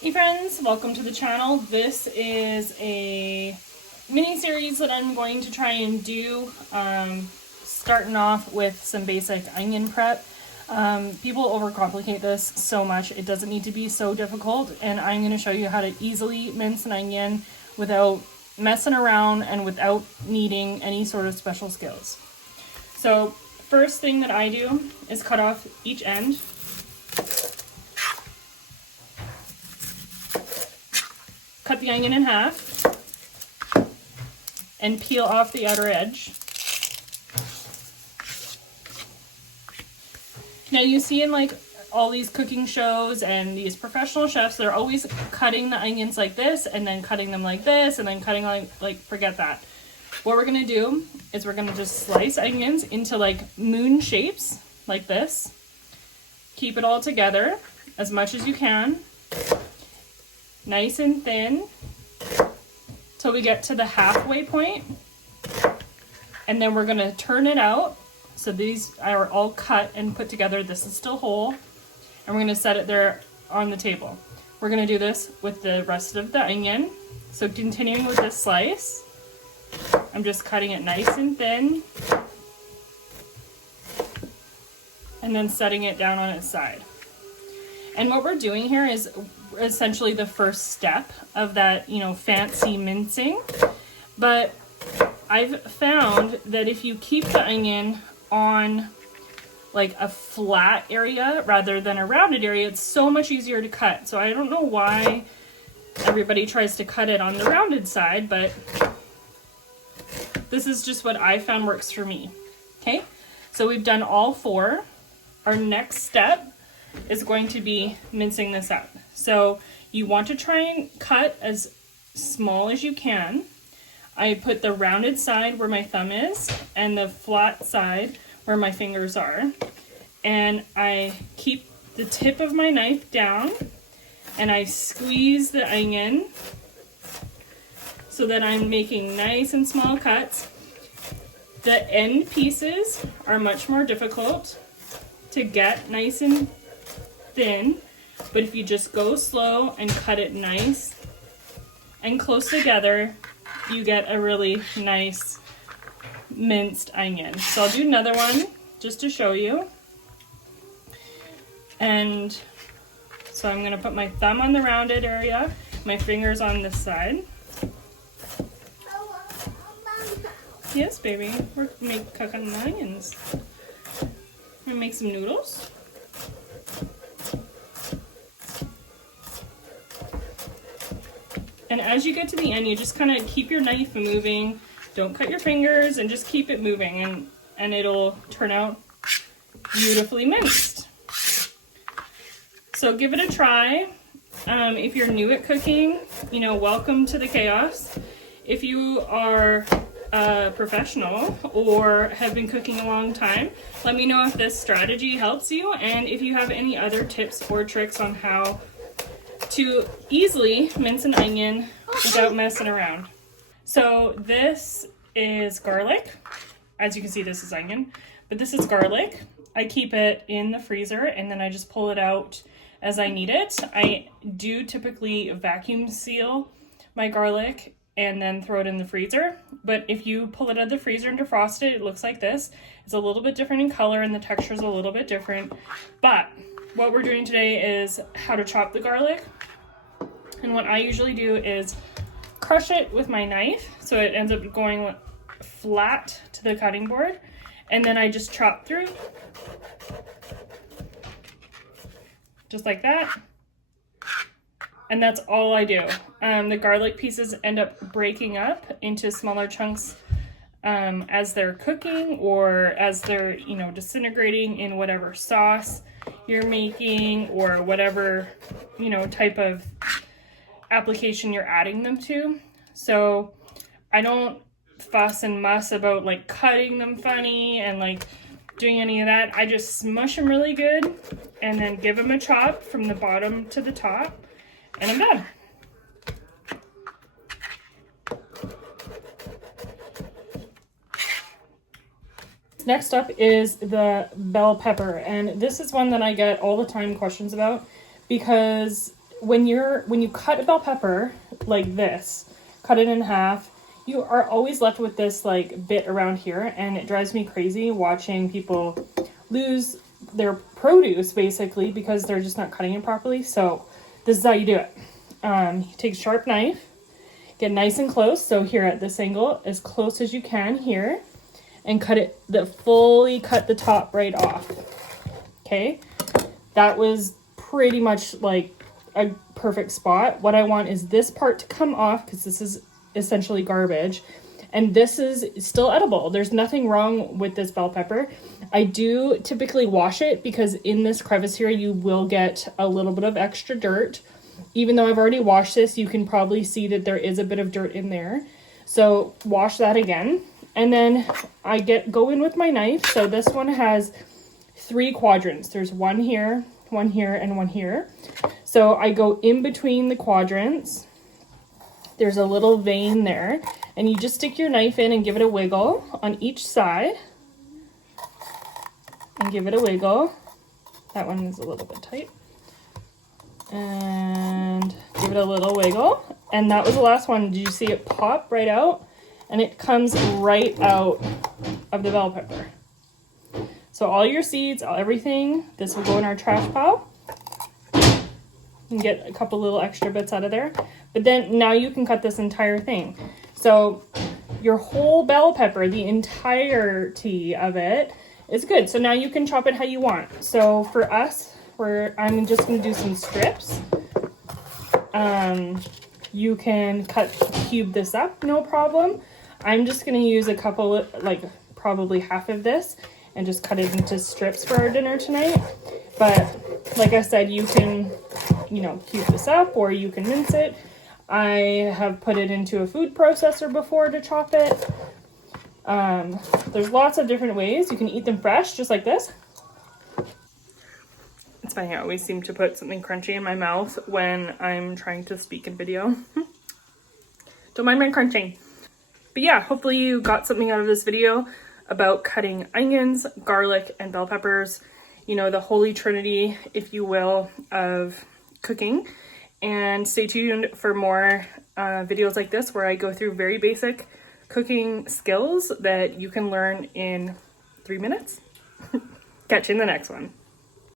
Hey friends, welcome to the channel. This is a mini series that I'm going to try and do, starting off with some basic onion prep. People overcomplicate this so much. It doesn't need to be so difficult, and I'm going to show you how to easily mince an onion without messing around and without needing any sort of special skills. So first thing that I do is cut off each end. Cut the onion in half and peel off the outer edge. Now you see in like all these cooking shows and these professional chefs, they're always cutting the onions like this and then cutting them like this and then cutting like forget that. What we're gonna do is we're gonna just slice onions into like moon shapes like this. Keep it all together as much as you can. Nice and thin till we get to the halfway point, and then we're going to turn it out. So these are all cut and put together. This is still whole, and we're going to set it there on the table. We're going to do this with the rest of the onion. So continuing with this slice, I'm just cutting it nice and thin and then setting it down on its side. And what we're doing here is essentially the first step of that, fancy mincing. But I've found that if you keep the onion on like a flat area rather than a rounded area, it's so much easier to cut. So I don't know why everybody tries to cut it on the rounded side, but this is just what I found works for me. Okay, so we've done all four. Our next step is going to be mincing this up. So you want to try and cut as small as you can. I put the rounded side where my thumb is and the flat side where my fingers are. And I keep the tip of my knife down and I squeeze the onion so that I'm making nice and small cuts. The end pieces are much more difficult to get nice and thin, but if you just go slow and cut it nice and close together, you get a really nice minced onion. So I'll do another one just to show you. And so I'm going to put my thumb on the rounded area, my fingers on this side. Yes, baby, we're cooking the onions. I'm going to make some noodles. And as you get to the end, you just kind of keep your knife moving. Don't cut your fingers and just keep it moving, and it'll turn out beautifully minced. So give it a try. If you're new at cooking, welcome to the chaos. If you are a professional or have been cooking a long time, let me know if this strategy helps you, and if you have any other tips or tricks on how to easily mince an onion without messing around. So this is garlic. As you can see, this is onion, but this is garlic. I keep it in the freezer and then I just pull it out as I need it. I do typically vacuum seal my garlic and then throw it in the freezer. But if you pull it out of the freezer and defrost it, it looks like this. It's a little bit different in color and the texture is a little bit different. But what we're doing today is how to chop the garlic. And what I usually do is crush it with my knife so it ends up going flat to the cutting board. And then I just chop through. Just like that. And that's all I do. The garlic pieces end up breaking up into smaller chunks as they're cooking or as they're, disintegrating in whatever sauce you're making or whatever, type of application you're adding them to. So I don't fuss and muss about like cutting them funny and like doing any of that. I just smush them really good and then give them a chop from the bottom to the top, and I'm done. Next up is the bell pepper, and this is one that I get all the time questions about because when you cut a bell pepper like this, cut it in half, you are always left with this like bit around here, and it drives me crazy watching people lose their produce basically because they're just not cutting it properly. So this is how you do it. You take a sharp knife, get nice and close. So here at this angle, as close as you can here, and fully cut the top right off. Okay, that was pretty much like a perfect spot. What I want is this part to come off because this is essentially garbage, and this is still edible. There's nothing wrong with this bell pepper. I do typically wash it because in this crevice here you will get a little bit of extra dirt. Even though I've already washed this, you can probably see that there is a bit of dirt in there. So wash that again. And then I go in with my knife. So this one has 3 quadrants. There's one here, and one here. So I go in between the quadrants. There's a little vein there, and you just stick your knife in and give it a wiggle on each side. And give it a wiggle. That one is a little bit tight. And give it a little wiggle. And that was the last one. Did you see it pop right out? And it comes right out of the bell pepper. So all your seeds, everything, this will go in our trash pile. And get a couple little extra bits out of there. But then now you can cut this entire thing. So your whole bell pepper, the entirety of it, is good. So now you can chop it how you want. So for us, I'm just going to do some strips. You can cube this up, no problem. I'm just going to use a couple, like probably half of this, and just cut it into strips for our dinner tonight. But like I said, you can, cube this up, or you can mince it. I have put it into a food processor before to chop it. There's lots of different ways. You can eat them fresh, just like this. It's funny, I always seem to put something crunchy in my mouth when I'm trying to speak in video. Don't mind my crunching. But yeah, hopefully you got something out of this video about cutting onions, garlic, and bell peppers. The holy trinity, if you will, of cooking. And stay tuned for more videos like this where I go through very basic cooking skills that you can learn in 3 minutes. Catch you in the next one.